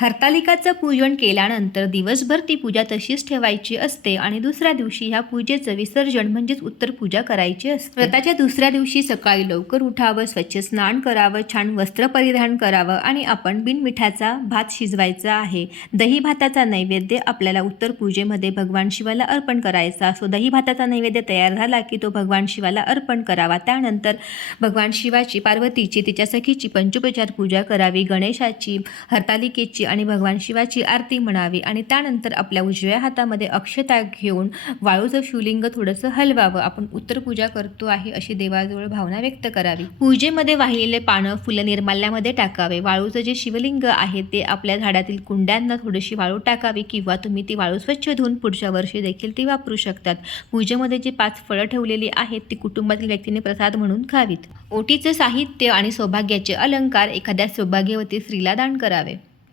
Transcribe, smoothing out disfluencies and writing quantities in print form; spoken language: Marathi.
हरतालिकाचं पूजन केल्यानंतर दिवसभर ती पूजा तशीच ठेवायची असते आणि दुसऱ्या दिवशी ह्या पूजेचं विसर्जन म्हणजेच उत्तर पूजा करायची असते। व्रताच्या दुसऱ्या दिवशी सकाळी लवकर उठावं, स्वच्छ स्नान करावं, छान वस्त्र परिधान करावं आणि आपण बिनमिठाचा भात शिजवायचा आहे। दही भाताचा नैवेद्य आपल्याला उत्तर पूजेमध्ये भगवान शिवाला अर्पण करायचा असतो। दही भाताचा नैवेद्य तयार झाला की तो भगवान शिवाला अर्पण करावा। त्यानंतर भगवान शिवाची, पार्वतीची, तिच्या सखीची पंचोपचार पूजा करावी, गणेशाची, हरतालिकेची आणि भगवान शिवाची आरती म्हणावी आणि त्यानंतर आपल्या उजव्या हातामध्ये अक्षता घेऊन वाळूचं शिवलिंग थोडंसं हलवावं। आपण उत्तर पूजा करतो आहे अशी देवाजवळ भावना व्यक्त करावी। पूजेमध्ये वाहिलेले पानं, फुलं निर्माल्यामध्ये टाकावे। वाळूचं जे शिवलिंग आहे ते आपल्या झाडातील कुंड्यांना थोडीशी वाळू टाकावी किंवा तुम्ही ती वाळू स्वच्छ धुवून पुढच्या वर्षी देखील ती वापरू शकतात। पूजेमध्ये जी 5 फळं ठेवलेली आहेत ती कुटुंबातील व्यक्तीने प्रसाद म्हणून खावीत। ओटीचं साहित्य आणि सौभाग्याचे अलंकार एखाद्या सौभाग्यवती स्त्रीला दान करावे।